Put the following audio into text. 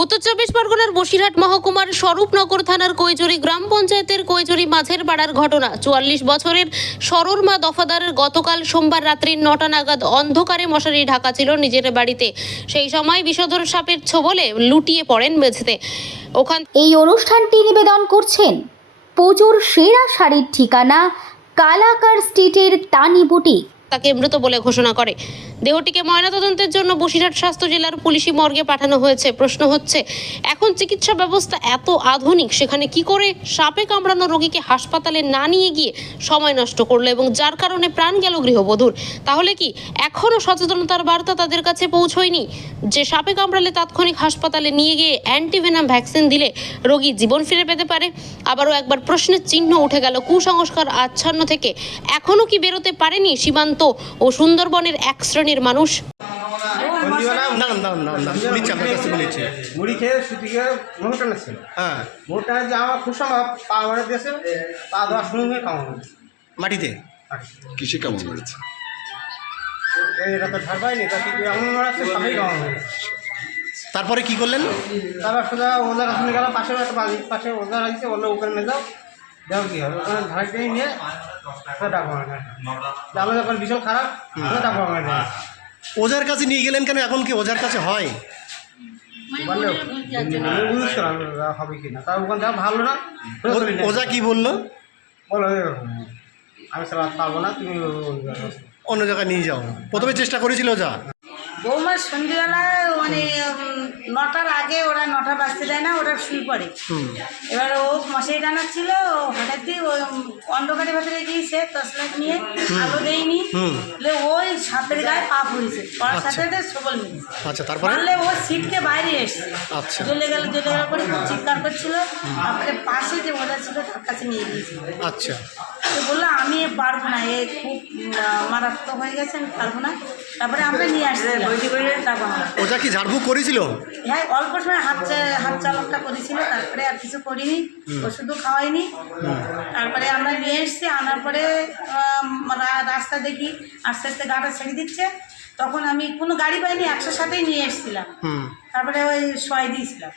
উত্তর চব্বিশ পরগনার বসিরহাট মহকুমার স্বরূপনগর থানার কৈচুরি গ্রাম পঞ্চায়েতের কৈচুরি মাঝের পাড়ার ঘটনা। চুয়াল্লিশ বছরের সরোর মা দফাদারের গতকাল সোমবার রাত্রি নটা নাগাদ অন্ধকারে মশারি ঢাকা ছিল নিজের বাড়িতে। সেই সময় বিষধর সাপের ছোবলে লুটিয়ে পড়েন মেঝেতে। ওখান এই অনুষ্ঠানটি নিবেদন করছেন পুজোর সেরা শাড়ির ঠিকানা কালাকার স্ট্রিটের তানি বুটিক। তাকে মৃত বলে ঘোষণা করে। দেহটিকে ময়নাতদন্তের জন্য বসিরহাট স্বাস্থ্য জেলার পুলিশি মর্গে পাঠানো হয়েছে। প্রশ্ন হচ্ছে, এখন চিকিৎসা ব্যবস্থা এত আধুনিক, সেখানে কি করে সাপে কামড়ানো রোগীকে হাসপাতালে না নিয়ে গিয়ে সময় নষ্ট করল এবং যার কারণে প্রাণ গেল গৃহবধূর? তাহলে কি এখনও সচেতনতার বার্তা তাদের কাছে পৌঁছয়নি? যে সাপে কামড়ালে তাৎক্ষণিক হাসপাতালে নিয়ে গিয়ে অ্যান্টিভেনাম ভ্যাকসিন দিলে রোগী জীবন ফিরে পেতে পারে? আবারও একবার প্রশ্নের চিহ্ন উঠে গেল কুসংস্কার আচ্ছন্ন থেকে। এখনও কি বেরোতে পারেনি সীমান্ত ও সুন্দরবনের এক শ্রেণির মানুষ মুড়ি খেয়ে সুতি খেয়ে মোট হ্যাঁ মোট টানে যে আমার খুব সম্ভব পা দিয়েছে পা দেওয়ার সঙ্গে মাটিতে কিসে কেমন হয়েছে এটা তো ঝাড় পাইনি তা কিন্তু এমন মারাচ্ছে সবাই তারপরে কি করলেন তারপর সোজা ওজার কাছে নিয়ে গেল পাশে একটা পাশে নিয়ে যাও দেখো কী হবে ওখানে ঝাড় দিয়ে নিয়ে বিশাল খারাপ ওজার কাছে নিয়ে গেলেন কেন? এখন কি ওজার কাছে হয়? হবে কি না। তার ওখান থেকে ভালো না ওজা কি বলল? বলো আমি পারব না তুমি অন্য জায়গায় নিয়ে যাও। প্রথমে চেষ্টা করেছিল ওজা বৌমার সন্ধ্যেবেলায় মানে নটার আগে ওরা নটা বাজতে দেয় না ওরা শুয়ে পড়ে। হুম। এবার ও মশারি টানাচ্ছিল ও হঠাৎই ওই অন্ধকারের ভেতরে গিয়েছে টসলাইট নিয়ে আলো দেয়নি। বলে ওই সাপের গায়ে পা পড়েছে পড়ার আচ্ছা। সাথে সাথে সবল আচ্ছা তারপরে? ও সিটকে বাইরে এসছে। আচ্ছা। জ্বলে গেল জ্বলে গেল করে খুব চিৎকার করছিল। তারপরে পাশে যে ওরা ছিল তার কাছে নিয়ে গিয়েছিল। আচ্ছা। তো বলল আমি এ পারব না এ খুব মারাত্মক হয়ে গেছে আমি পারব না। তারপরে আমরা নিয়ে আমরা ওজা কি ঝাড়ফুঁক করেছিল? হ্যাঁ অল্প সময় হাত চা- হাত চালকটা করেছিল তারপরে আর কিছু করিনি ওষুধও খাওয়াইনি। তারপরে আমরা নিয়ে এসেছি আনার পরে রাস্তা দেখি আস্তে আস্তে গাটা ছেড়ে দিচ্ছে। তখন আমি কোনো গাড়ি পাইনি একশো সাথেই নিয়ে এসছিলাম। তারপরে ওই সয় দিয়েছিলাম।